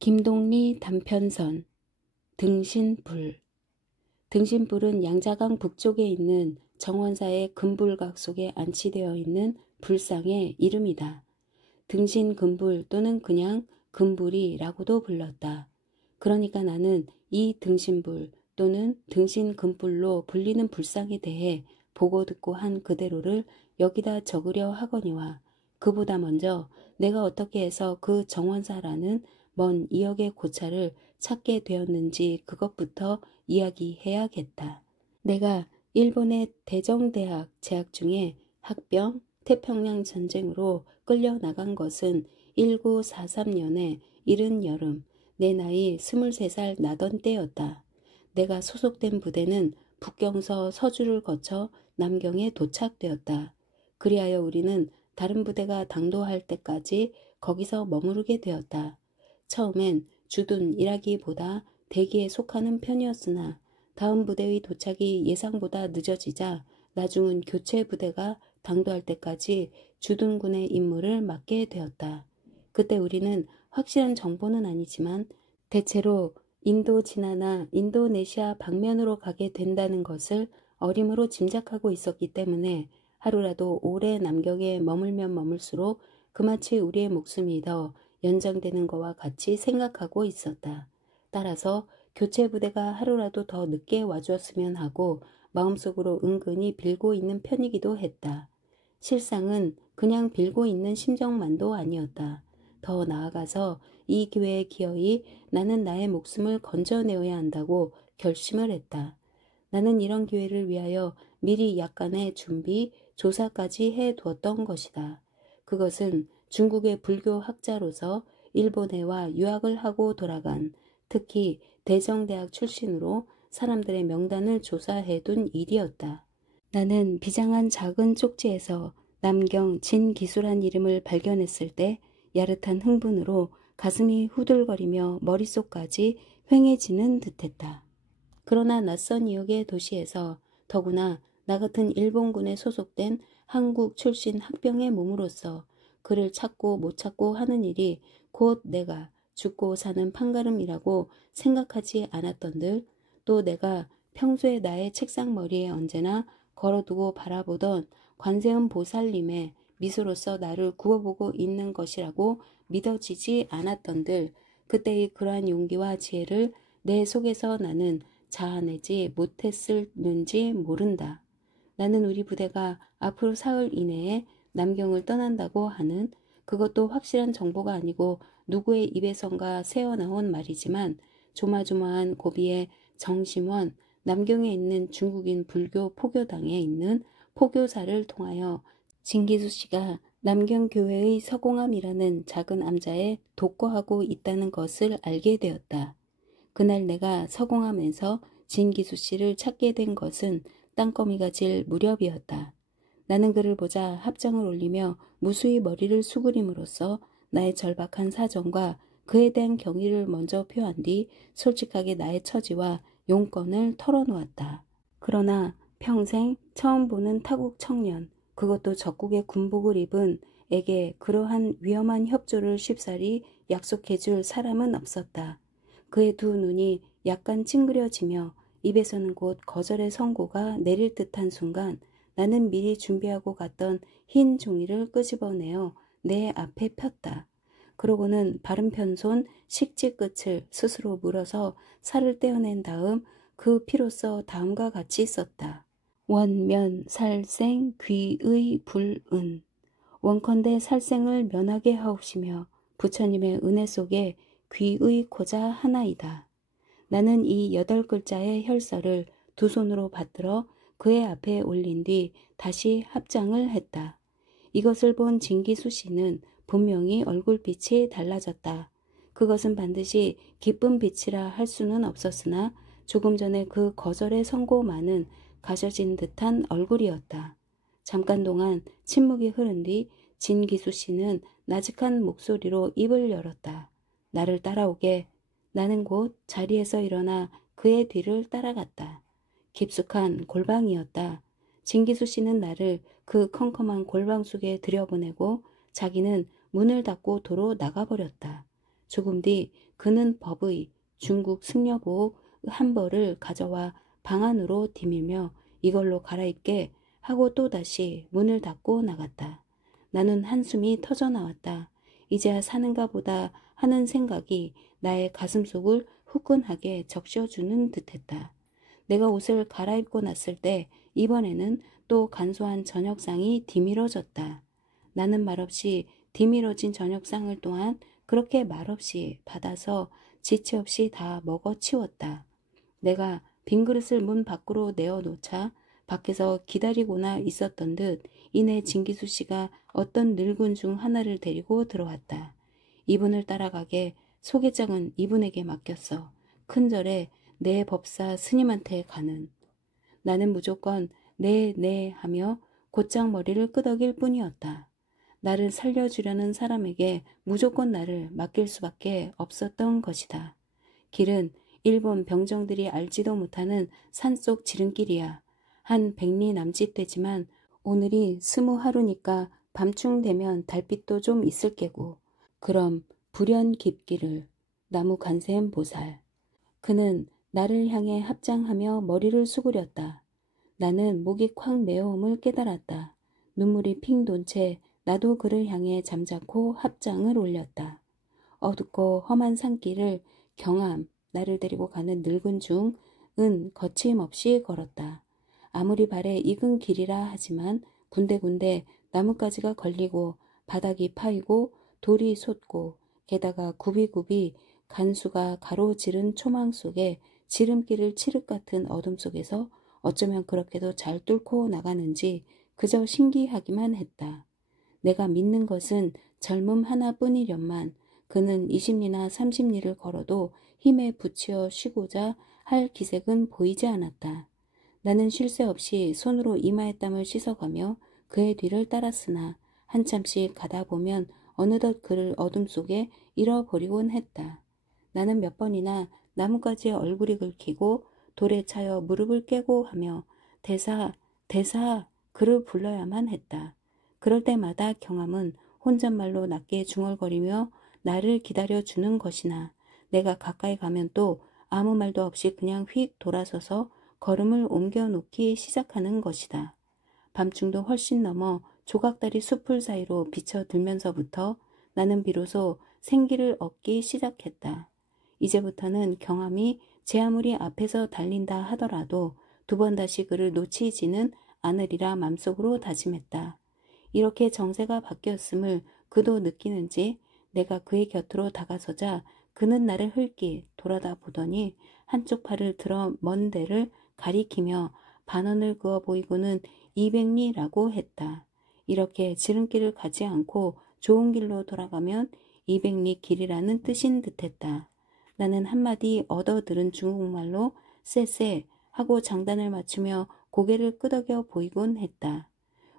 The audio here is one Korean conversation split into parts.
김동리 단편선 등신불. 등신불은 양자강 북쪽에 있는 정원사의 금불각 속에 안치되어 있는 불상의 이름이다. 등신금불 또는 그냥 금불이라고도 불렀다. 그러니까 나는 이 등신불 또는 등신금불로 불리는 불상에 대해 보고 듣고 한 그대로를 여기다 적으려 하거니와 그보다 먼저 내가 어떻게 해서 그 정원사라는 먼 2억의 고차를 찾게 되었는지 그것부터 이야기해야겠다. 내가 일본의 대정대학 재학 중에 학병 태평양 전쟁으로 끌려나간 것은 1943년에 이른 여름 내 나이 23살 나던 때였다. 내가 소속된 부대는 북경서 서주를 거쳐 남경에 도착되었다. 그리하여 우리는 다른 부대가 당도할 때까지 거기서 머무르게 되었다. 처음엔 주둔이라기보다 대기에 속하는 편이었으나 다음 부대의 도착이 예상보다 늦어지자 나중은 교체 부대가 당도할 때까지 주둔군의 임무를 맡게 되었다. 그때 우리는 확실한 정보는 아니지만 대체로 인도진화나 인도네시아 방면으로 가게 된다는 것을 어림으로 짐작하고 있었기 때문에 하루라도 오래 남경에 머물면 머물수록 그마치 우리의 목숨이 더 연장되는 것과 같이 생각하고 있었다. 따라서 교체 부대가 하루라도 더 늦게 와주었으면 하고 마음속으로 은근히 빌고 있는 편이기도 했다. 실상은 그냥 빌고 있는 심정만도 아니었다. 더 나아가서 이 기회에 기어이 나는 나의 목숨을 건져내어야 한다고 결심을 했다. 나는 이런 기회를 위하여 미리 약간의 준비, 조사까지 해두었던 것이다. 그것은 중국의 불교 학자로서 일본에 와 유학을 하고 돌아간 특히 대정대학 출신으로 사람들의 명단을 조사해둔 일이었다. 나는 비장한 작은 쪽지에서 남경 진기수란 이름을 발견했을 때 야릇한 흥분으로 가슴이 후들거리며 머릿속까지 휑해지는 듯했다. 그러나 낯선 이역의 도시에서 더구나 나 같은 일본군에 소속된 한국 출신 학병의 몸으로서 그를 찾고 못 찾고 하는 일이 곧 내가 죽고 사는 판가름이라고 생각하지 않았던들, 또 내가 평소에 나의 책상 머리에 언제나 걸어두고 바라보던 관세음 보살님의 미소로서 나를 구워보고 있는 것이라고 믿어지지 않았던들, 그때의 그러한 용기와 지혜를 내 속에서 나는 자아내지 못했을는지 모른다. 나는 우리 부대가 앞으로 사흘 이내에 남경을 떠난다고 하는 그것도 확실한 정보가 아니고 누구의 입에선가 새어나온 말이지만 조마조마한 고비의 정심원 남경에 있는 중국인 불교 포교당에 있는 포교사를 통하여 진기수 씨가 남경교회의 서공함이라는 작은 암자에 독거하고 있다는 것을 알게 되었다. 그날 내가 서공함에서 진기수 씨를 찾게 된 것은 땅거미가 질 무렵이었다. 나는 그를 보자 합장을 올리며 무수히 머리를 수그림으로써 나의 절박한 사정과 그에 대한 경의를 먼저 표한 뒤 솔직하게 나의 처지와 용건을 털어놓았다. 그러나 평생 처음 보는 타국 청년, 그것도 적국의 군복을 입은 에게 그러한 위험한 협조를 쉽사리 약속해줄 사람은 없었다. 그의 두 눈이 약간 찡그려지며 입에서는 곧 거절의 선고가 내릴 듯한 순간 나는 미리 준비하고 갔던 흰 종이를 끄집어내어 내 앞에 폈다. 그러고는 바른 편손 식지 끝을 스스로 물어서 살을 떼어낸 다음 그 피로써 다음과 같이 썼다. 원면 살생 귀의 불은 원컨대 살생을 면하게 하옵시며 부처님의 은혜 속에 귀의 고자 하나이다. 나는 이 8글자의 혈서를 두 손으로 받들어 그의 앞에 올린 뒤 다시 합장을 했다. 이것을 본 진기수 씨는 분명히 얼굴빛이 달라졌다. 그것은 반드시 기쁜 빛이라 할 수는 없었으나 조금 전에 그 거절의 선고만은 가셔진 듯한 얼굴이었다. 잠깐 동안 침묵이 흐른 뒤 진기수 씨는 나직한 목소리로 입을 열었다. 나를 따라오게. 나는 곧 자리에서 일어나 그의 뒤를 따라갔다. 깊숙한 골방이었다. 진기수 씨는 나를 그 컴컴한 골방 속에 들여보내고 자기는 문을 닫고 도로 나가버렸다. 조금 뒤 그는 법의 중국 승려복 한 벌을 가져와 방 안으로 디밀며 이걸로 갈아입게 하고 또다시 문을 닫고 나갔다. 나는 한숨이 터져 나왔다. 이제야 사는가 보다 하는 생각이 나의 가슴속을 후끈하게 적셔주는 듯했다. 내가 옷을 갈아입고 났을 때 이번에는 또 간소한 저녁상이 디밀어졌다. 나는 말없이 디밀어진 저녁상을 또한 그렇게 말없이 받아서 지체 없이 다 먹어치웠다. 내가 빈 그릇을 문 밖으로 내어놓자 밖에서 기다리고나 있었던 듯 이내 진기수 씨가 어떤 늙은 중 하나를 데리고 들어왔다. 이분을 따라가게 소개장은 이분에게 맡겼어. 큰절에 내 법사 스님한테 가는. 나는 무조건 네 하며 곧장 머리를 끄덕일 뿐이었다. 나를 살려주려는 사람에게 무조건 나를 맡길 수밖에 없었던 것이다. 길은 일본 병정들이 알지도 못하는 산속 지름길이야. 한 100리 남짓 되지만 오늘이 20하루니까 밤중 되면 달빛도 좀 있을 게고. 그럼 불연 깊기를 나무 간샘 보살. 그는 나를 향해 합장하며 머리를 수그렸다. 나는 목이 콱 메어옴을 깨달았다. 눈물이 핑 돈 채 나도 그를 향해 잠자코 합장을 올렸다. 어둡고 험한 산길을 경암 나를 데리고 가는 늙은 중은 거침없이 걸었다. 아무리 발에 익은 길이라 하지만 군데군데 나뭇가지가 걸리고 바닥이 파이고 돌이 솟고 게다가 굽이굽이 간수가 가로지른 초망 속에 지름길을 칠흑 같은 어둠 속에서 어쩌면 그렇게도 잘 뚫고 나가는지 그저 신기하기만 했다. 내가 믿는 것은 젊음 하나뿐이련만 그는 20리나 30리를 걸어도 힘에 부치어 쉬고자 할 기색은 보이지 않았다. 나는 쉴 새 없이 손으로 이마의 땀을 씻어가며 그의 뒤를 따랐으나 한참씩 가다 보면 어느덧 그를 어둠 속에 잃어버리곤 했다. 나는 몇 번이나 나뭇가지에 얼굴이 긁히고 돌에 차여 무릎을 깨고 하며 대사 그를 불러야만 했다. 그럴 때마다 경암은 혼잣말로 낮게 중얼거리며 나를 기다려주는 것이나 내가 가까이 가면 또 아무 말도 없이 그냥 휙 돌아서서 걸음을 옮겨놓기 시작하는 것이다. 밤중도 훨씬 넘어 조각다리 숲을 사이로 비쳐들면서부터 나는 비로소 생기를 얻기 시작했다. 이제부터는 경암이 제 아무리 앞에서 달린다 하더라도 2번 다시 그를 놓치지는 않으리라 맘속으로 다짐했다. 이렇게 정세가 바뀌었음을 그도 느끼는지 내가 그의 곁으로 다가서자 그는 나를 흘낏 돌아다 보더니 한쪽 팔을 들어 먼 데를 가리키며 반원을 그어 보이고는 200리라고 했다. 이렇게 지름길을 가지 않고 좋은 길로 돌아가면 200리 길이라는 뜻인 듯했다. 나는 한마디 얻어들은 중국말로 쎄쎄 하고 장단을 맞추며 고개를 끄덕여 보이곤 했다.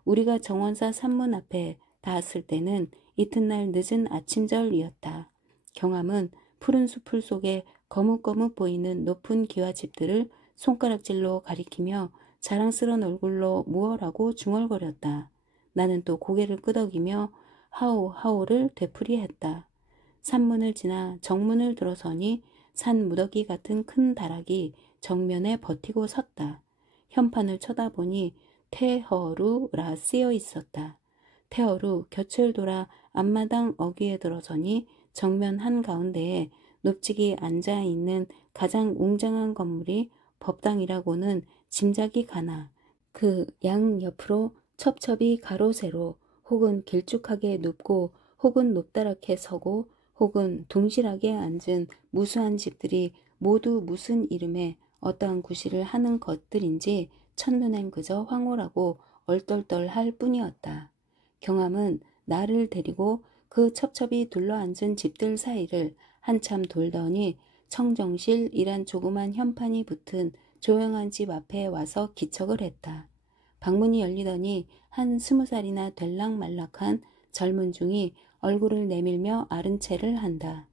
우리가 정원사 산문 앞에 닿았을 때는 이튿날 늦은 아침절이었다. 경암은 푸른 수풀 속에 거뭇거뭇 보이는 높은 기와집들을 손가락질로 가리키며 자랑스런 얼굴로 무얼하고 중얼거렸다. 나는 또 고개를 끄덕이며 하오하오를 되풀이했다. 산문을 지나 정문을 들어서니 산 무더기 같은 큰 다락이 정면에 버티고 섰다. 현판을 쳐다보니 태허루라 쓰여 있었다. 태허루 곁을 돌아 앞마당 어귀에 들어서니 정면 한가운데에 높직이 앉아있는 가장 웅장한 건물이 법당이라고는 짐작이 가나 그 양 옆으로 첩첩이 가로 세로 혹은 길쭉하게 눕고 혹은 높다랗게 서고 혹은 둥실하게 앉은 무수한 집들이 모두 무슨 이름에 어떠한 구실을 하는 것들인지 첫눈엔 그저 황홀하고 얼떨떨할 뿐이었다. 경암은 나를 데리고 그 첩첩이 둘러앉은 집들 사이를 한참 돌더니 청정실이란 조그만 현판이 붙은 조용한 집 앞에 와서 기척을 했다. 방문이 열리더니 한 20살이나 될락말락한 젊은 중이 얼굴을 내밀며 아른 체를 한다.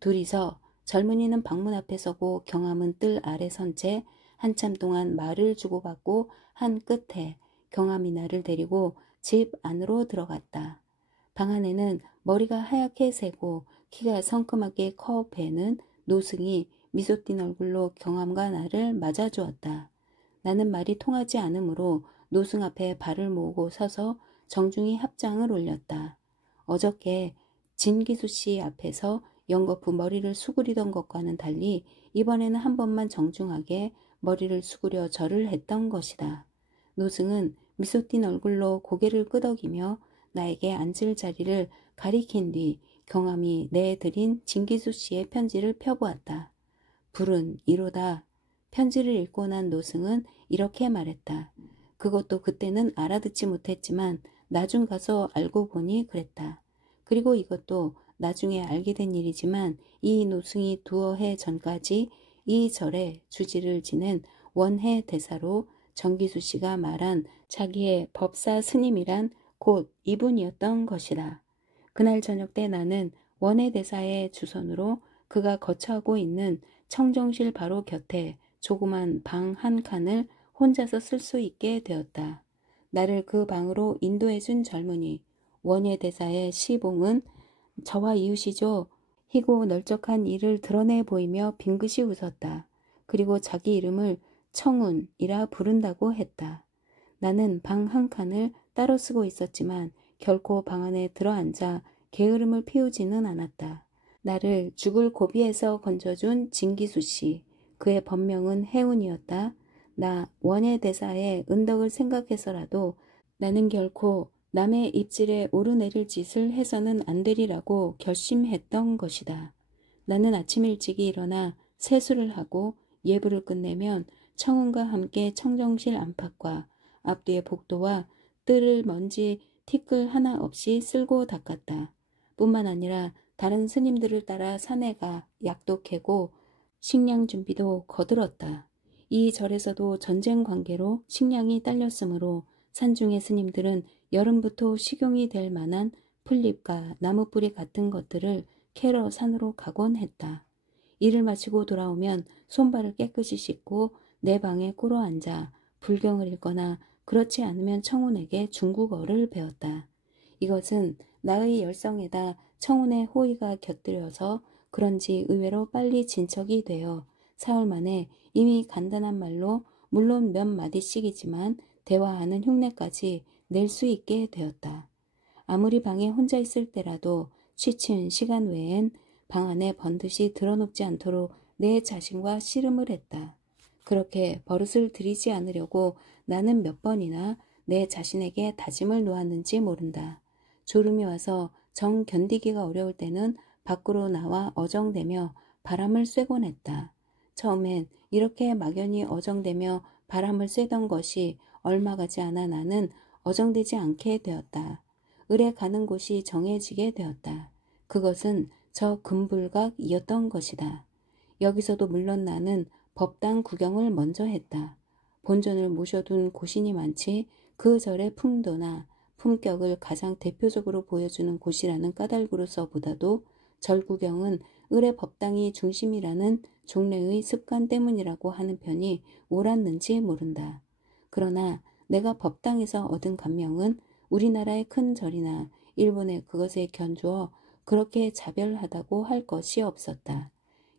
둘이서 젊은이는 방문 앞에 서고 경암은 뜰 아래 선 채 한참 동안 말을 주고받고 한 끝에 경암이 나를 데리고 집 안으로 들어갔다. 방 안에는 머리가 하얗게 새고 키가 성큼하게 커 배는 노승이 미소 띤 얼굴로 경암과 나를 맞아주었다. 나는 말이 통하지 않으므로 노승 앞에 발을 모으고 서서 정중히 합장을 올렸다. 어저께 진기수 씨 앞에서 연거푸 머리를 수그리던 것과는 달리 이번에는 한 번만 정중하게 머리를 수그려 절을 했던 것이다. 노승은 미소 띤 얼굴로 고개를 끄덕이며 나에게 앉을 자리를 가리킨 뒤 경함이 내드린 진기수 씨의 편지를 펴보았다. 불은 이로다. 편지를 읽고 난 노승은 이렇게 말했다. 그것도 그때는 알아듣지 못했지만 나중 가서 알고 보니 그랬다. 그리고 이것도 나중에 알게 된 일이지만 이 노승이 두어 해 전까지 이 절에 주지를 지낸 원해 대사로 정기수 씨가 말한 자기의 법사 스님이란 곧 이분이었던 것이다. 그날 저녁 때 나는 원해 대사의 주선으로 그가 거처하고 있는 청정실 바로 곁에 조그만 방 한 칸을 혼자서 쓸 수 있게 되었다. 나를 그 방으로 인도해준 젊은이 원예 대사의 시봉은 저와 이웃이죠. 희고 널쩍한 이를 드러내 보이며 빙긋이 웃었다. 그리고 자기 이름을 청운이라 부른다고 했다. 나는 방 한 칸을 따로 쓰고 있었지만 결코 방 안에 들어앉아 게으름을 피우지는 않았다. 나를 죽을 고비에서 건져준 진기수 씨, 그의 법명은 해운이었다. 나 원예 대사의 은덕을 생각해서라도 나는 결코 남의 입질에 오르내릴 짓을 해서는 안 되리라고 결심했던 것이다. 나는 아침 일찍이 일어나 세수를 하고 예불을 끝내면 청운과 함께 청정실 안팎과 앞뒤의 복도와 뜰을 먼지 티끌 하나 없이 쓸고 닦았다. 뿐만 아니라 다른 스님들을 따라 산에 가 약도 캐고 식량 준비도 거들었다. 이 절에서도 전쟁 관계로 식량이 딸렸으므로 산중의 스님들은 여름부터 식용이 될 만한 풀잎과 나무뿌리 같은 것들을 캐러 산으로 가곤 했다. 일을 마치고 돌아오면 손발을 깨끗이 씻고 내 방에 꿇어 앉아 불경을 읽거나 그렇지 않으면 청운에게 중국어를 배웠다. 이것은 나의 열성에다 청운의 호의가 곁들여서 그런지 의외로 빨리 진척이 되어 사흘 만에 이미 간단한 말로 물론 몇 마디씩이지만 대화하는 흉내까지 낼 수 있게 되었다. 아무리 방에 혼자 있을 때라도 취침 시간 외엔 방 안에 번듯이 드러눕지 않도록 내 자신과 씨름을 했다. 그렇게 버릇을 들이지 않으려고 나는 몇 번이나 내 자신에게 다짐을 놓았는지 모른다. 졸음이 와서 정 견디기가 어려울 때는 밖으로 나와 어정대며 바람을 쐬곤 했다. 처음엔 이렇게 막연히 어정대며 바람을 쐬던 것이 얼마 가지 않아 나는 어정되지 않게 되었다. 을에 가는 곳이 정해지게 되었다. 그것은 저 금불각이었던 것이다. 여기서도 물론 나는 법당 구경을 먼저 했다. 본전을 모셔둔 고신이 많지 그 절의 풍도나 품격을 가장 대표적으로 보여주는 곳이라는 까닭으로서보다도 절 구경은 을의 법당이 중심이라는 종래의 습관 때문이라고 하는 편이 옳았는지 모른다. 그러나 내가 법당에서 얻은 감명은 우리나라의 큰 절이나 일본의 그것에 견주어 그렇게 자별하다고 할 것이 없었다.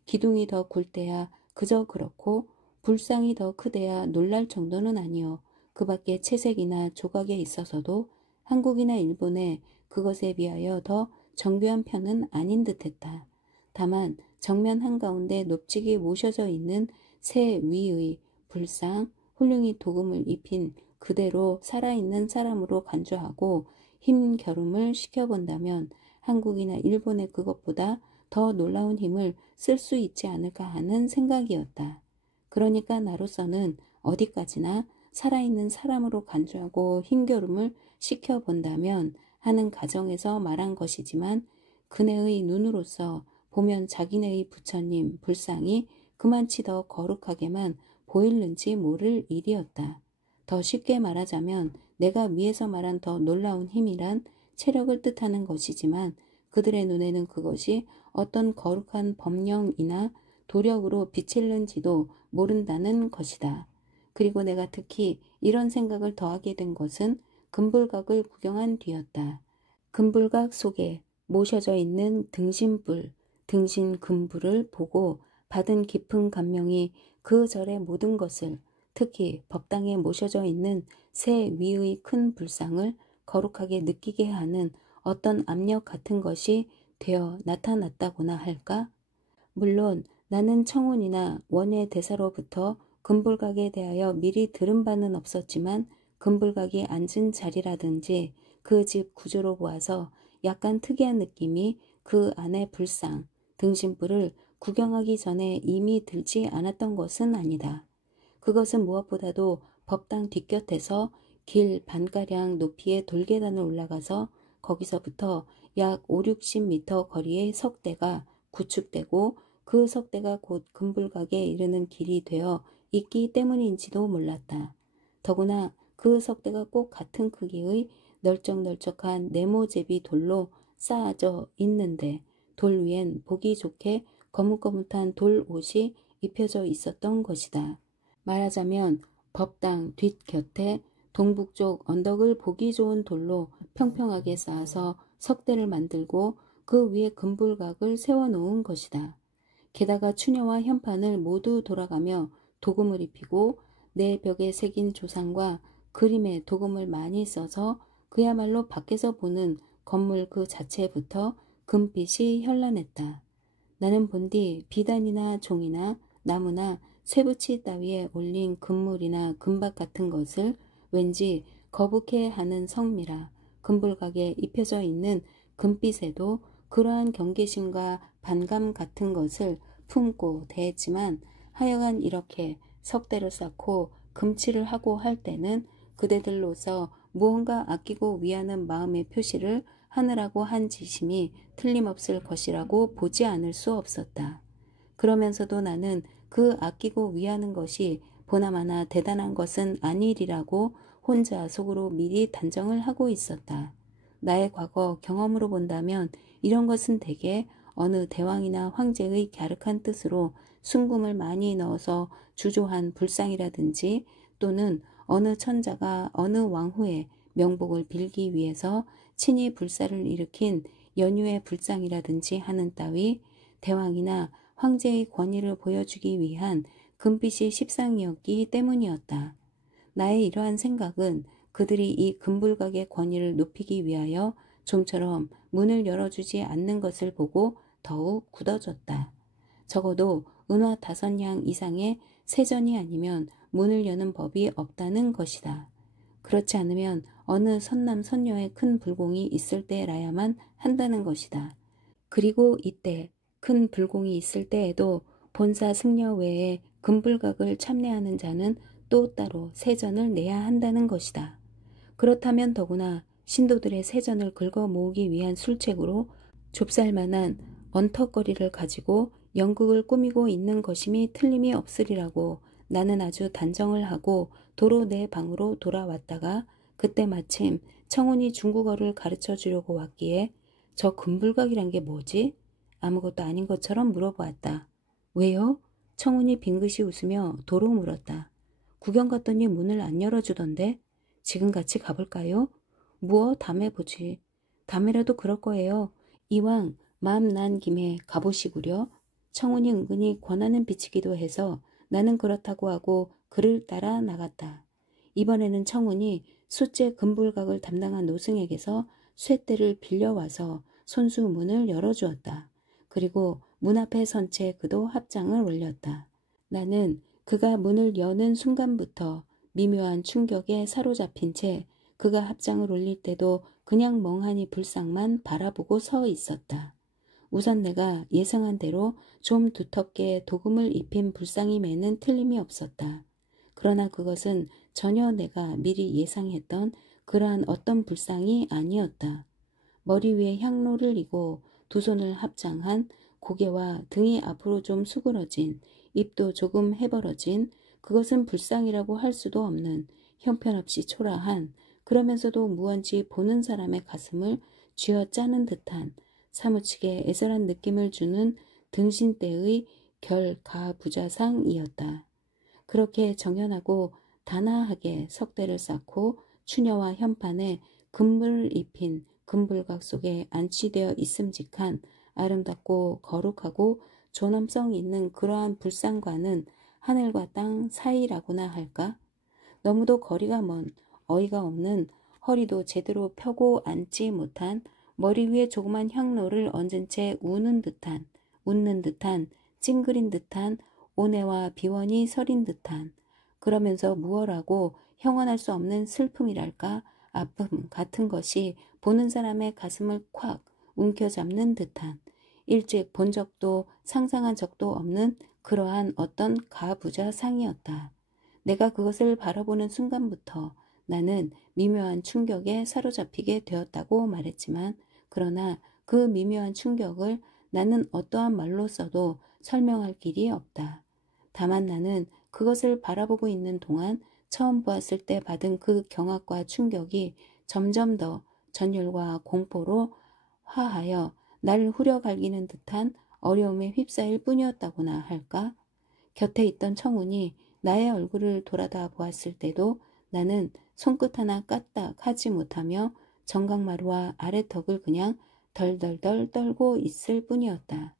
기둥이 더 굵대야 그저 그렇고 불상이 더 크대야 놀랄 정도는 아니요. 그 밖에 채색이나 조각에 있어서도 한국이나 일본의 그것에 비하여 더 정교한 편은 아닌 듯했다. 다만 정면 한가운데 높직이 모셔져 있는 새 위의 불상, 훌륭히 도금을 입힌 그대로 살아있는 사람으로 간주하고 힘겨룸을 시켜본다면 한국이나 일본의 그것보다 더 놀라운 힘을 쓸 수 있지 않을까 하는 생각이었다. 그러니까 나로서는 어디까지나 살아있는 사람으로 간주하고 힘겨룸을 시켜본다면 하는 가정에서 말한 것이지만 그네의 눈으로서 보면 자기네의 부처님 불상이 그만치 더 거룩하게만 보일는지 모를 일이었다. 더 쉽게 말하자면 내가 위에서 말한 더 놀라운 힘이란 체력을 뜻하는 것이지만 그들의 눈에는 그것이 어떤 거룩한 법령이나 도력으로 비칠는지도 모른다는 것이다. 그리고 내가 특히 이런 생각을 더하게 된 것은 금불각을 구경한 뒤였다. 금불각 속에 모셔져 있는 등신불, 등신금불을 보고 받은 깊은 감명이 그 절의 모든 것을, 특히 법당에 모셔져 있는 새 위의 큰 불상을 거룩하게 느끼게 하는 어떤 압력 같은 것이 되어 나타났다고나 할까? 물론 나는 청운이나 원예 대사로부터 금불각에 대하여 미리 들은 바는 없었지만 금불각이 앉은 자리라든지 그 집 구조로 보아서 약간 특이한 느낌이 그 안의 불상, 등신불을 구경하기 전에 이미 들지 않았던 것은 아니다. 그것은 무엇보다도 법당 뒷곁에서 길 반가량 높이의 돌계단을 올라가서 거기서부터 약 5, 60m 거리의 석대가 구축되고 그 석대가 곧 금불각에 이르는 길이 되어 있기 때문인지도 몰랐다. 더구나 그 석대가 꼭 같은 크기의 널쩍널쩍한 네모제비 돌로 쌓아져 있는데 돌 위엔 보기 좋게 거뭇거뭇한 돌 옷이 입혀져 있었던 것이다. 말하자면 법당 뒷곁에 동북쪽 언덕을 보기 좋은 돌로 평평하게 쌓아서 석대를 만들고 그 위에 금불각을 세워놓은 것이다. 게다가 추녀와 현판을 모두 돌아가며 도금을 입히고 내 벽에 새긴 조상과 그림에 도금을 많이 써서 그야말로 밖에서 보는 건물 그 자체부터 금빛이 현란했다. 나는 본디 비단이나 종이나 나무나 쇠붙이 따위에 올린 금물이나 금박 같은 것을 왠지 거북해 하는 성미라 금불각에 입혀져 있는 금빛에도 그러한 경계심과 반감 같은 것을 품고 대했지만 하여간 이렇게 석대를 쌓고 금칠을 하고 할 때는 그대들로서 무언가 아끼고 위하는 마음의 표시를 하느라고 한 지심이 틀림없을 것이라고 보지 않을 수 없었다. 그러면서도 나는 그 아끼고 위하는 것이 보나마나 대단한 것은 아니리라고 혼자 속으로 미리 단정을 하고 있었다. 나의 과거 경험으로 본다면 이런 것은 대개 어느 대왕이나 황제의 갸륵한 뜻으로 순금을 많이 넣어서 주조한 불상이라든지 또는 어느 천자가 어느 왕후의 명복을 빌기 위해서 친히 불사를 일으킨 연유의 불상이라든지 하는 따위 대왕이나 황제의 권위를 보여주기 위한 금빛이 십상이었기 때문이었다. 나의 이러한 생각은 그들이 이 금불각의 권위를 높이기 위하여 좀처럼 문을 열어주지 않는 것을 보고 더욱 굳어졌다. 적어도 은화 5냥 이상의 세전이 아니면 문을 여는 법이 없다는 것이다. 그렇지 않으면 어느 선남 선녀의 큰 불공이 있을 때라야만 한다는 것이다. 그리고 이때 큰 불공이 있을 때에도 본사 승려 외에 금불각을 참례하는 자는 또 따로 세전을 내야 한다는 것이다. 그렇다면 더구나 신도들의 세전을 긁어 모으기 위한 술책으로 좁쌀만한 언턱거리를 가지고 연극을 꾸미고 있는 것임이 틀림이 없으리라고 나는 아주 단정을 하고 도로 내 방으로 돌아왔다가 그때 마침 청운이 중국어를 가르쳐 주려고 왔기에 저 금불각이란 게 뭐지? 아무것도 아닌 것처럼 물어보았다. 왜요? 청운이 빙긋이 웃으며 도로 물었다. 구경 갔더니 문을 안 열어주던데 지금 같이 가볼까요? 무어 담에 보지. 담에라도 그럴 거예요. 이왕 마음 난 김에 가보시구려. 청운이 은근히 권하는 비치기도 해서 나는 그렇다고 하고 그를 따라 나갔다. 이번에는 청운이 숫제 금불각을 담당한 노승에게서 쇳대를 빌려와서 손수 문을 열어주었다. 그리고 문 앞에 선 채 그도 합장을 올렸다. 나는 그가 문을 여는 순간부터 미묘한 충격에 사로잡힌 채 그가 합장을 올릴 때도 그냥 멍하니 불상만 바라보고 서 있었다. 우선 내가 예상한 대로 좀 두텁게 도금을 입힌 불상임에는 틀림이 없었다. 그러나 그것은 전혀 내가 미리 예상했던 그러한 어떤 불상이 아니었다. 머리 위에 향로를 이고 두 손을 합장한 고개와 등이 앞으로 좀 수그러진 입도 조금 해벌어진 그것은 불상이라고 할 수도 없는 형편없이 초라한 그러면서도 무언지 보는 사람의 가슴을 쥐어짜는 듯한 사무치게 애절한 느낌을 주는 등신대의 결가부좌상이었다. 그렇게 정연하고 단아하게 석대를 쌓고 추녀와 현판에 금물을 입힌 금불각 속에 안치되어 있음직한 아름답고 거룩하고 존엄성 있는 그러한 불상과는 하늘과 땅 사이라고나 할까? 너무도 거리가 먼 어이가 없는 허리도 제대로 펴고 앉지 못한 머리 위에 조그만 향로를 얹은 채 웃는 듯한 찡그린 듯한 온해와 비원이 서린 듯한 그러면서 무얼하고 형언할 수 없는 슬픔이랄까 아픔 같은 것이 보는 사람의 가슴을 콱 움켜잡는 듯한 일찍 본 적도 상상한 적도 없는 그러한 어떤 가부좌상이었다. 내가 그것을 바라보는 순간부터 나는 미묘한 충격에 사로잡히게 되었다고 말했지만 그러나 그 미묘한 충격을 나는 어떠한 말로써도 설명할 길이 없다. 다만 나는 그것을 바라보고 있는 동안 처음 보았을 때 받은 그 경악과 충격이 점점 더 전율과 공포로 화하여 날 후려갈기는 듯한 어려움에 휩싸일 뿐이었다고나 할까? 곁에 있던 청운이 나의 얼굴을 돌아다 보았을 때도 나는 손끝 하나 까딱 하지 못하며 정강마루와 아래턱을 그냥 덜덜덜 떨고 있을 뿐이었다.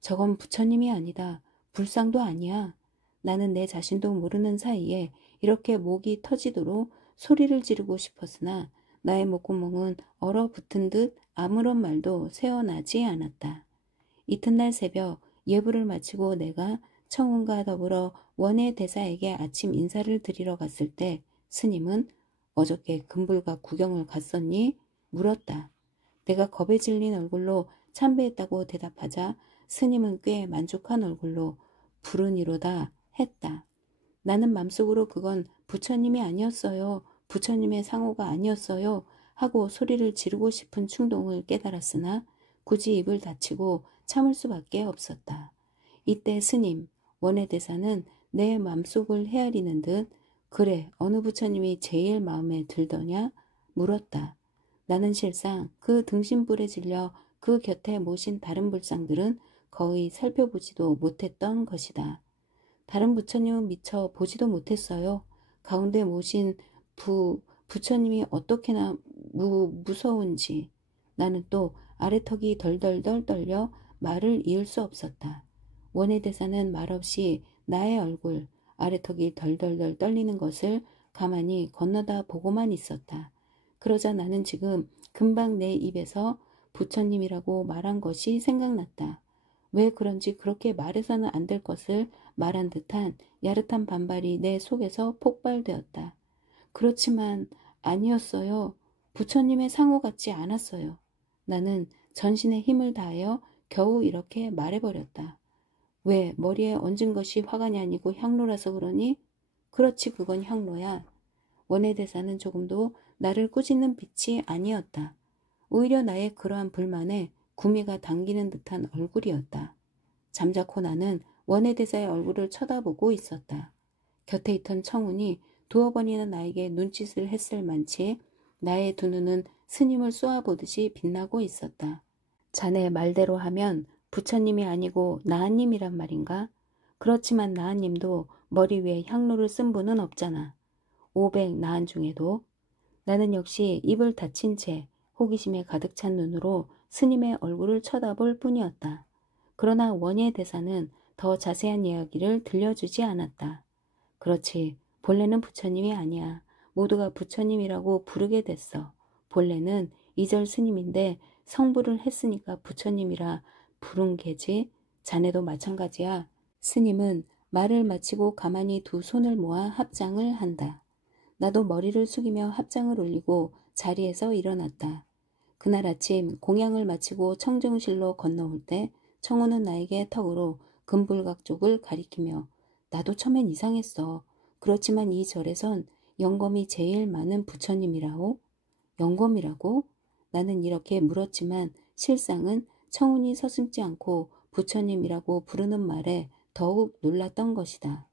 저건 부처님이 아니다. 불상도 아니야. 나는 내 자신도 모르는 사이에 이렇게 목이 터지도록 소리를 지르고 싶었으나 나의 목구멍은 얼어붙은 듯 아무런 말도 새어나지 않았다. 이튿날 새벽 예불을 마치고 내가 청운과 더불어 원의 대사에게 아침 인사를 드리러 갔을 때 스님은 어저께 금불각 구경을 갔었니? 물었다. 내가 겁에 질린 얼굴로 참배했다고 대답하자 스님은 꽤 만족한 얼굴로 불운이로다 했다. 나는 맘속으로 그건 부처님이 아니었어요. 부처님의 상호가 아니었어요. 하고 소리를 지르고 싶은 충동을 깨달았으나 굳이 입을 닫히고 참을 수밖에 없었다. 이때 스님, 원해대사는 내 맘속을 헤아리는 듯 그래 어느 부처님이 제일 마음에 들더냐? 물었다. 나는 실상 그 등신불에 질려 그 곁에 모신 다른 불상들은 거의 살펴보지도 못했던 것이다. 다른 부처님은 미처 보지도 못했어요. 가운데 모신 부처님이 어떻게나 무서운지 나는 또 아래턱이 덜덜덜 떨려 말을 이을 수 없었다. 원해대사는 말없이 나의 얼굴, 아래턱이 덜덜덜 떨리는 것을 가만히 건너다 보고만 있었다. 그러자 나는 지금 금방 내 입에서 부처님이라고 말한 것이 생각났다. 왜 그런지 그렇게 말해서는 안 될 것을 말한 듯한 야릇한 반발이 내 속에서 폭발되었다. 그렇지만 아니었어요. 부처님의 상호 같지 않았어요. 나는 전신의 힘을 다하여 겨우 이렇게 말해버렸다. 왜 머리에 얹은 것이 화관이 아니고 향로라서 그러니? 그렇지 그건 향로야. 원해대사는 조금도 나를 꾸짖는 빛이 아니었다. 오히려 나의 그러한 불만에 구미가 당기는 듯한 얼굴이었다. 잠자코 나는 원해대사의 얼굴을 쳐다보고 있었다. 곁에 있던 청운이 두어 번이나 나에게 눈짓을 했을 만치 나의 두 눈은 스님을 쏘아보듯이 빛나고 있었다. 자네 말대로 하면 부처님이 아니고 나한님이란 말인가? 그렇지만 나한님도 머리 위에 향로를 쓴 분은 없잖아. 500 나한 중에도. 나는 역시 입을 닫힌 채 호기심에 가득 찬 눈으로 스님의 얼굴을 쳐다볼 뿐이었다. 그러나 원예 대사는 더 자세한 이야기를 들려주지 않았다. 그렇지. 본래는 부처님이 아니야. 모두가 부처님이라고 부르게 됐어. 본래는 이절 스님인데 성불을 했으니까 부처님이라 부른 게지. 자네도 마찬가지야. 스님은 말을 마치고 가만히 두 손을 모아 합장을 한다. 나도 머리를 숙이며 합장을 올리고 자리에서 일어났다. 그날 아침 공양을 마치고 청정실로 건너올 때 청우는 나에게 턱으로 금불각 쪽을 가리키며 나도 처음엔 이상했어. 그렇지만 이 절에선 영검이 제일 많은 부처님이라오? 영검이라고? 나는 이렇게 물었지만 실상은 청운이 서슴지 않고 부처님이라고 부르는 말에 더욱 놀랐던 것이다.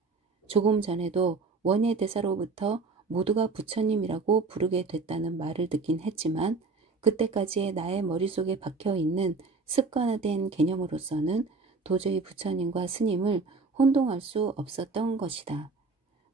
조금 전에도 원예 대사로부터 모두가 부처님이라고 부르게 됐다는 말을 듣긴 했지만 그때까지의 나의 머릿속에 박혀있는 습관화된 개념으로서는 도저히 부처님과 스님을 혼동할 수 없었던 것이다.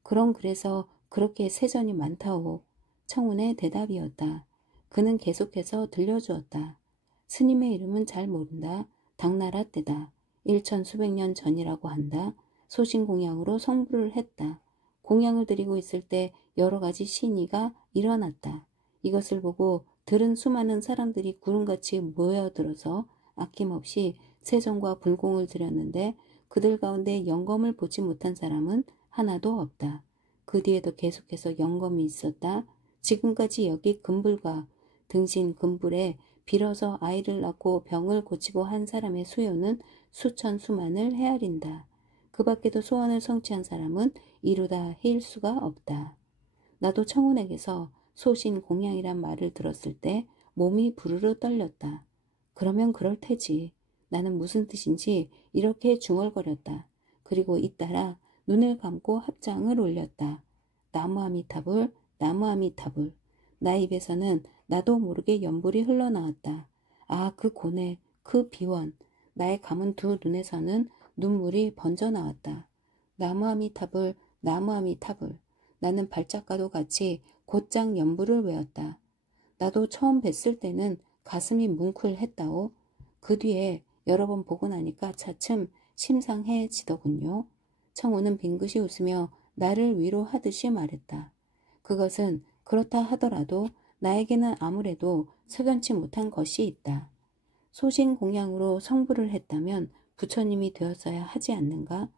그럼 그래서 그렇게 세전이 많다오. 청운의 대답이었다. 그는 계속해서 들려주었다. 스님의 이름은 잘 모른다. 당나라 때다. 일천 수백 년 전이라고 한다. 소신공양으로 성불을 했다. 공양을 드리고 있을 때 여러 가지 신의가 일어났다. 이것을 보고 들은 수많은 사람들이 구름같이 모여들어서 아낌없이 세정과 불공을 드렸는데 그들 가운데 영검을 보지 못한 사람은 하나도 없다. 그 뒤에도 계속해서 영검이 있었다. 지금까지 여기 금불과 등신 금불에 빌어서 아이를 낳고 병을 고치고 한 사람의 수요는 수천 수만을 헤아린다. 그 밖에도 소원을 성취한 사람은 이루다 헤일 수가 없다. 나도 청운에게서 소신 공양이란 말을 들었을 때 몸이 부르르 떨렸다. 그러면 그럴 테지. 나는 무슨 뜻인지 이렇게 중얼거렸다. 그리고 잇따라 눈을 감고 합장을 올렸다. 나무 아미타불, 나무 아미타불. 나 입에서는 나도 모르게 연불이 흘러나왔다. 아, 그 고뇌, 그 비원. 나의 감은 두 눈에서는 눈물이 번져 나왔다. 나무 아미타불, 나무 아미타불. 나는 발작과도 같이 곧장 연불을 외웠다. 나도 처음 뵀을 때는 가슴이 뭉클했다오. 그 뒤에 여러 번 보고 나니까 차츰 심상해지더군요. 청우는 빙긋이 웃으며 나를 위로하듯이 말했다. 그것은 그렇다 하더라도 나에게는 아무래도 석연치 못한 것이 있다. 소신공양으로 성불을 했다면 부처님이 되었어야 하지 않는가?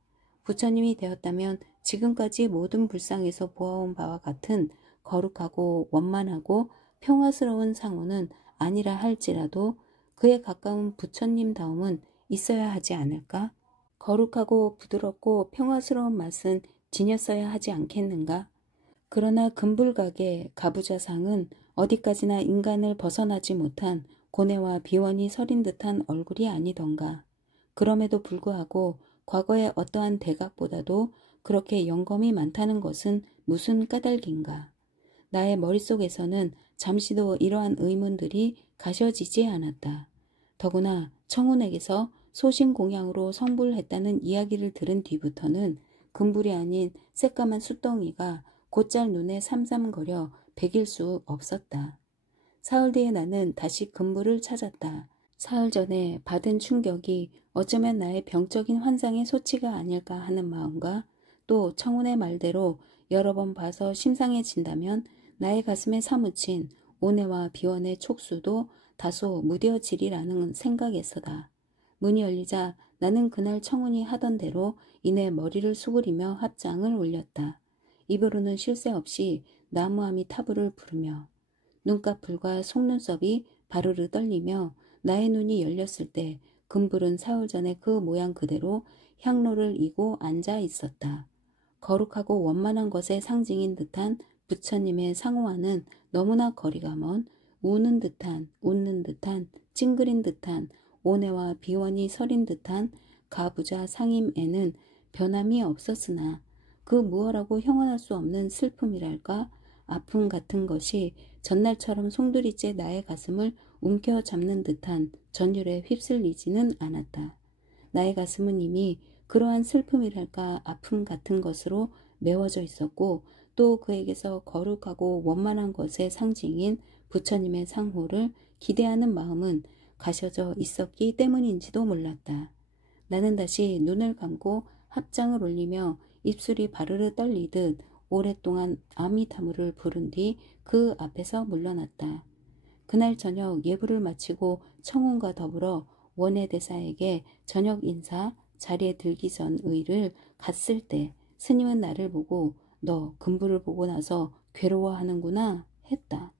부처님이 되었다면 지금까지 모든 불상에서 보아온 바와 같은 거룩하고 원만하고 평화스러운 상호는 아니라 할지라도 그에 가까운 부처님다움은 있어야 하지 않을까? 거룩하고 부드럽고 평화스러운 맛은 지녔어야 하지 않겠는가? 그러나 금불각의 가부좌상은 어디까지나 인간을 벗어나지 못한 고뇌와 비원이 서린 듯한 얼굴이 아니던가. 그럼에도 불구하고 과거의 어떠한 대각보다도 그렇게 영검이 많다는 것은 무슨 까닭인가. 나의 머릿속에서는 잠시도 이러한 의문들이 가셔지지 않았다. 더구나 청운에게서 소신공양으로 성불했다는 이야기를 들은 뒤부터는 금불이 아닌 새까만 숫덩이가 곧잘 눈에 삼삼거려 배길 수 없었다. 사흘 뒤에 나는 다시 금불을 찾았다. 사흘 전에 받은 충격이 어쩌면 나의 병적인 환상의 소치가 아닐까 하는 마음과 또 청운의 말대로 여러 번 봐서 심상해진다면 나의 가슴에 사무친 온해와 비원의 촉수도 다소 무뎌지리라는 생각에서다. 문이 열리자 나는 그날 청운이 하던 대로 이내 머리를 수그리며 합장을 올렸다. 입으로는 쉴 새 없이 나무 아미타불을 부르며 눈꺼풀과 속눈썹이 바르르 떨리며 나의 눈이 열렸을 때 금불은 사흘 전에 그 모양 그대로 향로를 이고 앉아 있었다. 거룩하고 원만한 것의 상징인 듯한 부처님의 상호와는 너무나 거리가 먼 우는 듯한 웃는 듯한 찡그린 듯한 온해와 비원이 서린 듯한 가부좌 상임에는 변함이 없었으나 그 무엇라고 형언할 수 없는 슬픔이랄까 아픔 같은 것이 전날처럼 송두리째 나의 가슴을 움켜잡는 듯한 전율에 휩쓸리지는 않았다. 나의 가슴은 이미 그러한 슬픔이랄까 아픔 같은 것으로 메워져 있었고 또 그에게서 거룩하고 원만한 것의 상징인 부처님의 상호를 기대하는 마음은 가셔져 있었기 때문인지도 몰랐다. 나는 다시 눈을 감고 합장을 올리며 입술이 바르르 떨리듯 오랫동안 아미타불을 부른 뒤 그 앞에서 물러났다. 그날 저녁 예불을 마치고 청운과 더불어 원해대사에게 저녁 인사 자리에 들기 전 의를 갔을 때 스님은 나를 보고 너 금불을 보고 나서 괴로워하는구나 했다.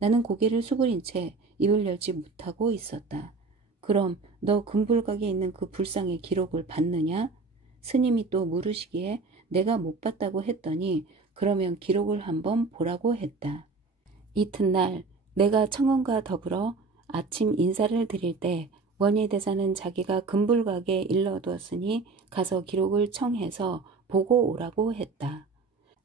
나는 고개를 수그린 채 입을 열지 못하고 있었다. 그럼 너 금불각에 있는 그 불상의 기록을 봤느냐? 스님이 또 물으시기에 내가 못 봤다고 했더니 그러면 기록을 한번 보라고 했다. 이튿날 내가 청운과 더불어 아침 인사를 드릴 때 원예대사는 자기가 금불각에 일러두었으니 가서 기록을 청해서 보고 오라고 했다.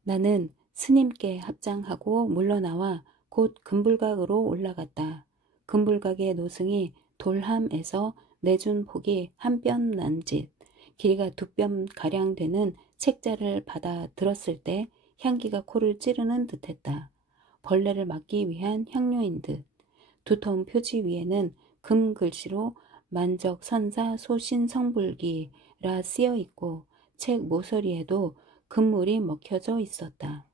나는 스님께 합장하고 물러나와 곧 금불각으로 올라갔다. 금불각의 노승이 돌함에서 내준 폭이 한 뼘 남짓, 길이가 2뼘가량 되는 책자를 받아 들었을 때 향기가 코를 찌르는 듯했다. 벌레를 막기 위한 향료인 듯. 두터운 표지 위에는 금 글씨로 만적선사 소신성불기라 쓰여 있고 책 모서리에도 금물이 먹혀져 있었다.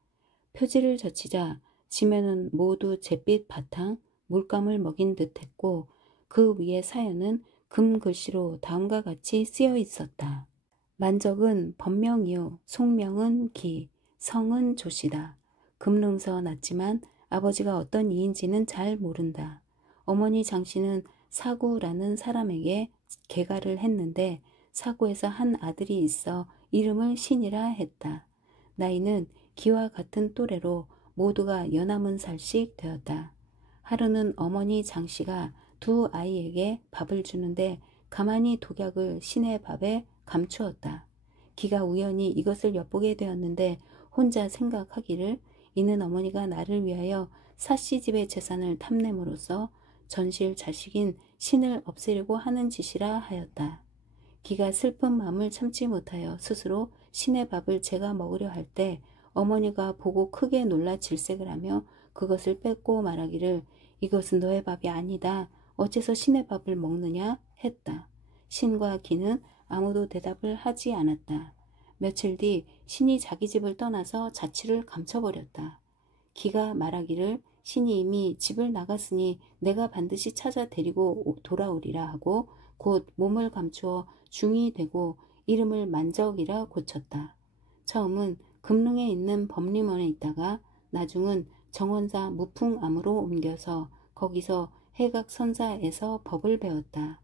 표지를 젖히자 지면은 모두 잿빛 바탕 물감을 먹인 듯했고 그 위에 사연은 금 글씨로 다음과 같이 쓰여 있었다. 만적은 법명이요 속명은 기, 성은 조씨다. 금능서 났지만 아버지가 어떤 이인지는 잘 모른다. 어머니 장씨는 사구라는 사람에게 계가를 했는데 사구에서 한 아들이 있어 이름을 신이라 했다. 나이는 기와 같은 또래로 모두가 연하문 살씩 되었다. 하루는 어머니 장씨가 두 아이에게 밥을 주는데 가만히 독약을 신의 밥에 감추었다. 기가 우연히 이것을 엿보게 되었는데 혼자 생각하기를 이는 어머니가 나를 위하여 사씨집의 재산을 탐냄으로써 전실 자식인 신을 없애려고 하는 짓이라 하였다. 기가 슬픈 마음을 참지 못하여 스스로 신의 밥을 제가 먹으려 할 때 어머니가 보고 크게 놀라 질색을 하며 그것을 뺏고 말하기를 이것은 너의 밥이 아니다. 어째서 신의 밥을 먹느냐 했다. 신과 기는 아무도 대답을 하지 않았다. 며칠 뒤 신이 자기 집을 떠나서 자취를 감춰버렸다. 기가 말하기를 신이 이미 집을 나갔으니 내가 반드시 찾아 데리고 돌아오리라 하고 곧 몸을 감추어 중이 되고 이름을 만적이라 고쳤다. 처음은 금릉에 있는 법림원에 있다가 나중은 정원사 무풍암으로 옮겨서 거기서 해각선사에서 법을 배웠다.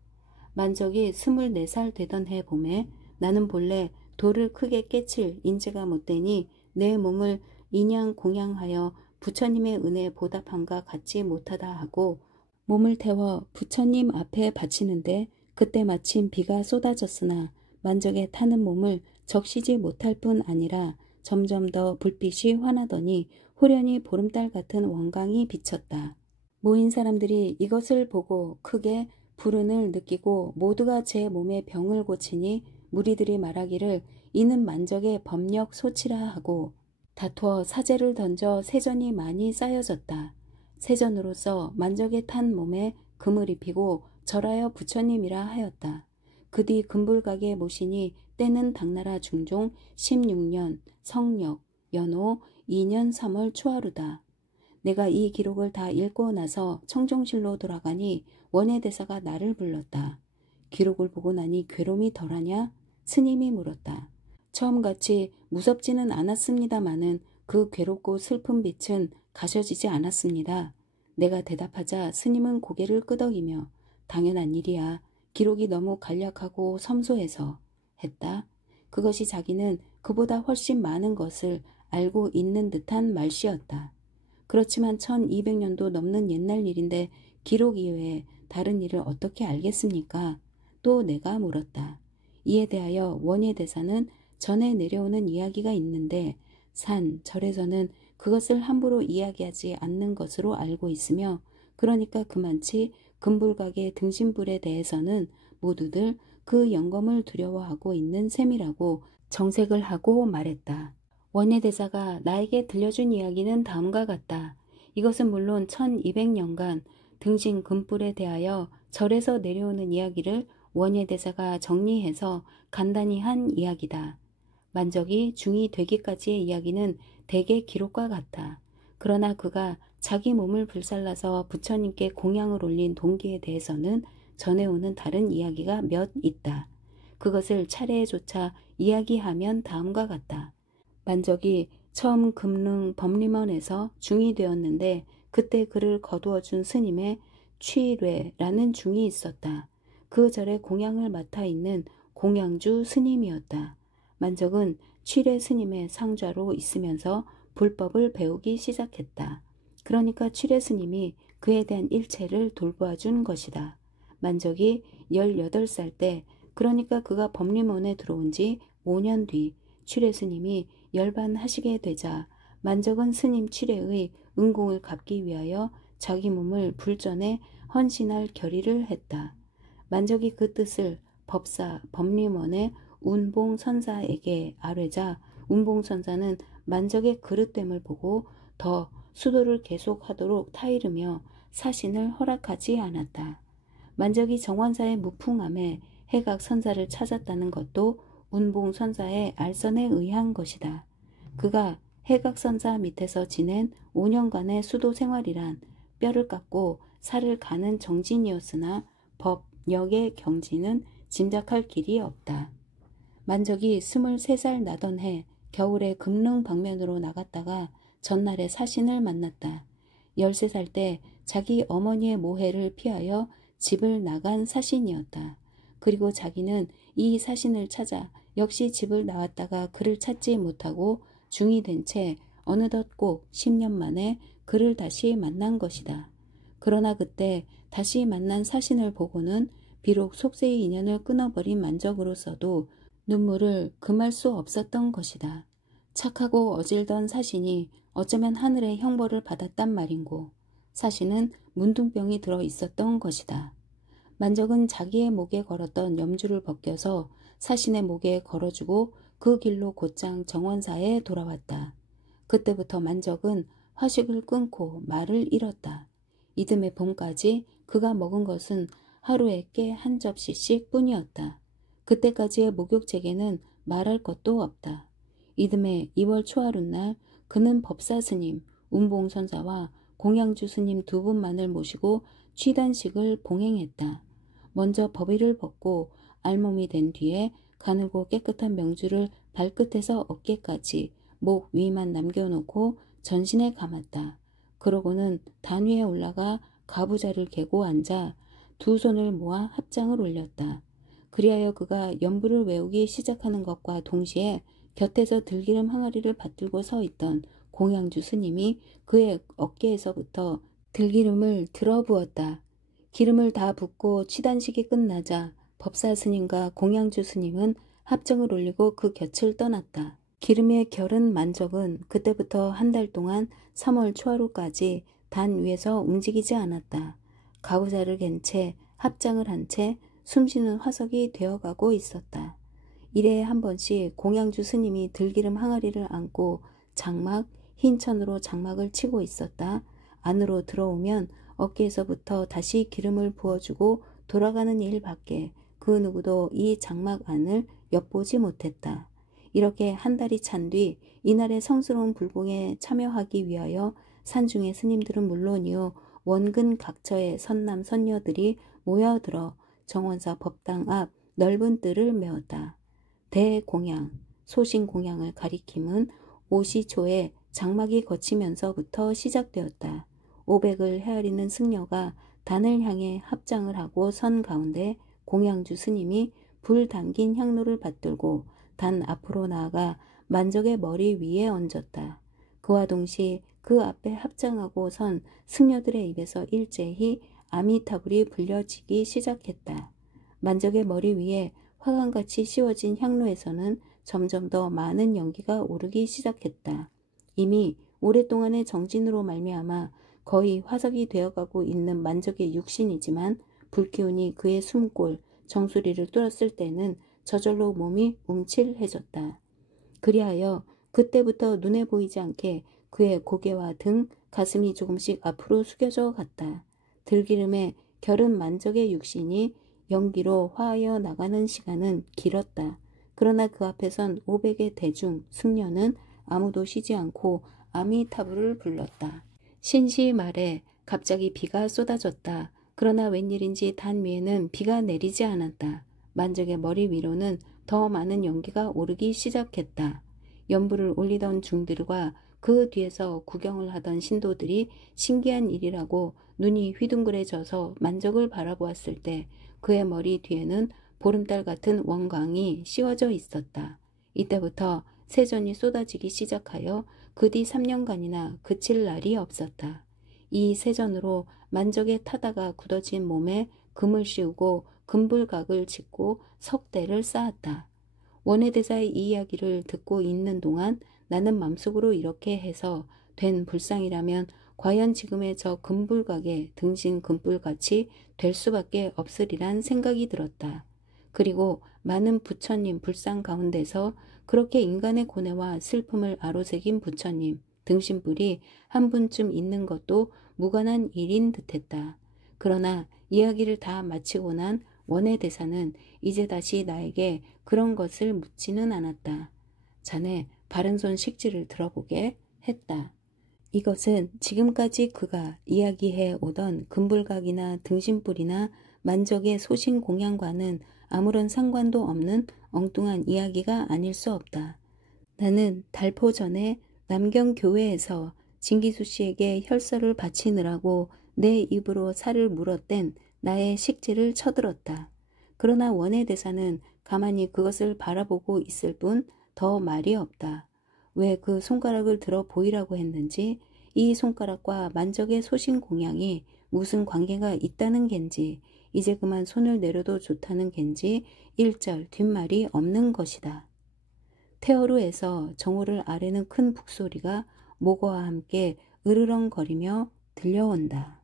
만적이 24살 되던 해 봄에 나는 본래 돌을 크게 깨칠 인재가 못되니 내 몸을 인양 공양하여 부처님의 은혜에 보답함과 같지 못하다 하고 몸을 태워 부처님 앞에 바치는데 그때 마침 비가 쏟아졌으나 만적에 타는 몸을 적시지 못할 뿐 아니라 점점 더 불빛이 환하더니 호련히 보름달 같은 원광이 비쳤다. 모인 사람들이 이것을 보고 크게 불운을 느끼고 모두가 제 몸의 병을 고치니 무리들이 말하기를 이는 만적의 법력 소치라 하고 다투어 사제를 던져 세전이 많이 쌓여졌다. 세전으로서 만적에 탄 몸에 금을 입히고 절하여 부처님이라 하였다. 그 뒤 금불가게 모시니 때는 당나라 중종 16년 성력 연호 2년 3월 초하루다. 내가 이 기록을 다 읽고 나서 청정실로 돌아가니 원해대사가 나를 불렀다. 기록을 보고 나니 괴로움이 덜하냐? 스님이 물었다. 처음같이 무섭지는 않았습니다마는 그 괴롭고 슬픈 빛은 가셔지지 않았습니다. 내가 대답하자 스님은 고개를 끄덕이며 당연한 일이야. 기록이 너무 간략하고 섬소해서 했다. 그것이 자기는 그보다 훨씬 많은 것을 알고 있는 듯한 말씨였다. 그렇지만 1200년도 넘는 옛날 일인데 기록 이외에 다른 일을 어떻게 알겠습니까? 또 내가 물었다. 이에 대하여 원예대사는 전에 내려오는 이야기가 있는데 산, 절에서는 그것을 함부로 이야기하지 않는 것으로 알고 있으며 그러니까 그만치 금불각의 등신불에 대해서는 모두들 그 영검을 두려워하고 있는 셈이라고 정색을 하고 말했다. 원예대사가 나에게 들려준 이야기는 다음과 같다. 이것은 물론 1200년간 등신 금불에 대하여 절에서 내려오는 이야기를 원예대사가 정리해서 간단히 한 이야기다. 만적이 중이 되기까지의 이야기는 대개 기록과 같다. 그러나 그가 자기 몸을 불살라서 부처님께 공양을 올린 동기에 대해서는 전해오는 다른 이야기가 몇 있다. 그것을 차례에 조차 이야기하면 다음과 같다. 만적이 처음 금릉 법림원에서 중이 되었는데 그때 그를 거두어준 스님의 취례라는 중이 있었다. 그 절에 공양을 맡아 있는 공양주 스님이었다. 만적은 취례 스님의 상좌로 있으면서 불법을 배우기 시작했다. 그러니까 취례 스님이 그에 대한 일체를 돌보아준 것이다. 만적이 18살 때 그러니까 그가 법림원에 들어온 지 5년 뒤 취례 스님이 열반하시게 되자 만적은 스님 취례의 은공을 갚기 위하여 자기 몸을 불전에 헌신할 결의를 했다. 만적이 그 뜻을 법사 법림원의 운봉선사에게 아뢰자 운봉선사는 만적의 그릇됨을 보고 더 수도를 계속하도록 타이르며 사신을 허락하지 않았다. 만적이 정원사의 무풍함에 해각선사를 찾았다는 것도 운봉선사의 알선에 의한 것이다. 그가 해각선사 밑에서 지낸 5년간의 수도 생활이란 뼈를 깎고 살을 가는 정진이었으나 법, 역의 경지는 짐작할 길이 없다. 만적이 23살 나던 해 겨울에 금릉 방면으로 나갔다가 전날에 사신을 만났다. 13살 때 자기 어머니의 모해를 피하여 집을 나간 사신이었다. 그리고 자기는 이 사신을 찾아 역시 집을 나왔다가 그를 찾지 못하고 중이 된 채 어느덧 꼭 10년 만에 그를 다시 만난 것이다. 그러나 그때 다시 만난 사신을 보고는 비록 속세의 인연을 끊어버린 만적으로서도 눈물을 금할 수 없었던 것이다. 착하고 어질던 사신이 어쩌면 하늘의 형벌을 받았단 말인고 사신은 문둥병이 들어 있었던 것이다. 만적은 자기의 목에 걸었던 염주를 벗겨서 사신의 목에 걸어주고 그 길로 곧장 정원사에 돌아왔다. 그때부터 만적은 화식을 끊고 말을 잃었다. 이듬해 봄까지 그가 먹은 것은 하루에 깨 한 접시씩 뿐이었다. 그때까지의 목욕제게는 말할 것도 없다. 이듬해 2월 초하룻날 그는 법사 스님, 운봉선사와 공양주 스님 두 분만을 모시고 취단식을 봉행했다. 먼저 법의를 벗고 알몸이 된 뒤에 가늘고 깨끗한 명주를 발끝에서 어깨까지 목 위만 남겨놓고 전신에 감았다. 그러고는 단 위에 올라가 가부좌를 개고 앉아 두 손을 모아 합장을 올렸다. 그리하여 그가 연부를 외우기 시작하는 것과 동시에 곁에서 들기름 항아리를 받들고 서 있던 공양주 스님이 그의 어깨에서부터 들기름을 들어부었다. 기름을 다 붓고 취단식이 끝나자 법사 스님과 공양주 스님은 합정을 올리고 그 곁을 떠났다. 기름의 결은 만적은 그때부터 한 달 동안 3월 초하루까지 단 위에서 움직이지 않았다. 가부좌를 갠 채 합장을 한 채 숨쉬는 화석이 되어가고 있었다. 일에 한 번씩 공양주 스님이 들기름 항아리를 안고 장막, 흰 천으로 장막을 치고 있었다. 안으로 들어오면 어깨에서부터 다시 기름을 부어주고 돌아가는 일밖에 그 누구도 이 장막 안을 엿보지 못했다. 이렇게 한 달이 찬 뒤 이날의 성스러운 불공에 참여하기 위하여 산중의 스님들은 물론이요 원근 각처의 선남 선녀들이 모여들어 정원사 법당 앞 넓은 뜰을 메웠다. 대공양, 소신공양을 가리킴은 오시초에 장막이 거치면서부터 시작되었다. 500을 헤아리는 승려가 단을 향해 합장을 하고 선 가운데 공양주 스님이 불 담긴 향로를 받들고 단 앞으로 나아가 만적의 머리 위에 얹었다. 그와 동시 그 앞에 합장하고 선 승려들의 입에서 일제히 아미타불이 불려지기 시작했다. 만적의 머리 위에 화관같이 씌워진 향로에서는 점점 더 많은 연기가 오르기 시작했다. 이미 오랫동안의 정진으로 말미암아 거의 화석이 되어가고 있는 만적의 육신이지만 불기운이 그의 숨골, 정수리를 뚫었을 때는 저절로 몸이 움찔해졌다. 그리하여 그때부터 눈에 보이지 않게 그의 고개와 등, 가슴이 조금씩 앞으로 숙여져 갔다. 들기름에 결은 만적의 육신이 연기로 화하여 나가는 시간은 길었다. 그러나 그 앞에선 500의 대중, 승려는 아무도 쉬지 않고 아미타불을 불렀다. 신시 말에 갑자기 비가 쏟아졌다. 그러나 웬일인지 단 위에는 비가 내리지 않았다. 만적의 머리 위로는 더 많은 연기가 오르기 시작했다. 연부를 올리던 중들과 그 뒤에서 구경을 하던 신도들이 신기한 일이라고 눈이 휘둥그레져서 만적을 바라보았을 때 그의 머리 뒤에는 보름달 같은 원광이 씌워져 있었다. 이때부터 세전이 쏟아지기 시작하여 그 뒤 3년간이나 그칠 날이 없었다. 이 세전으로 만적의 타다가 굳어진 몸에 금을 씌우고 금불각을 짓고 석대를 쌓았다. 원해대사의 이 이야기를 듣고 있는 동안 나는 맘속으로 이렇게 해서 된 불상이라면 과연 지금의 저 금불각에 등신 금불같이 될 수밖에 없으리란 생각이 들었다. 그리고 많은 부처님 불상 가운데서 그렇게 인간의 고뇌와 슬픔을 아로새긴 부처님, 등신불이 한 분쯤 있는 것도 무관한 일인 듯했다. 그러나 이야기를 다 마치고 난 원의 대사는 이제 다시 나에게 그런 것을 묻지는 않았다. 자네 바른손 식지를 들어보게 했다. 이것은 지금까지 그가 이야기해 오던 금불각이나 등신불이나 만적의 소신 공양과는 아무런 상관도 없는 엉뚱한 이야기가 아닐 수 없다. 나는 달포 전에 남경교회에서 진기수 씨에게 혈서를 바치느라고 내 입으로 살을 물어댄 나의 식지를 쳐들었다. 그러나 원의 대사는 가만히 그것을 바라보고 있을 뿐 더 말이 없다. 왜 그 손가락을 들어 보이라고 했는지, 이 손가락과 만적의 소신 공양이 무슨 관계가 있다는 겐지, 이제 그만 손을 내려도 좋다는 겐지 일절 뒷말이 없는 것이다. 태어루에서 정오를 아래는 큰 북소리가 모거와 함께 으르렁거리며 들려온다.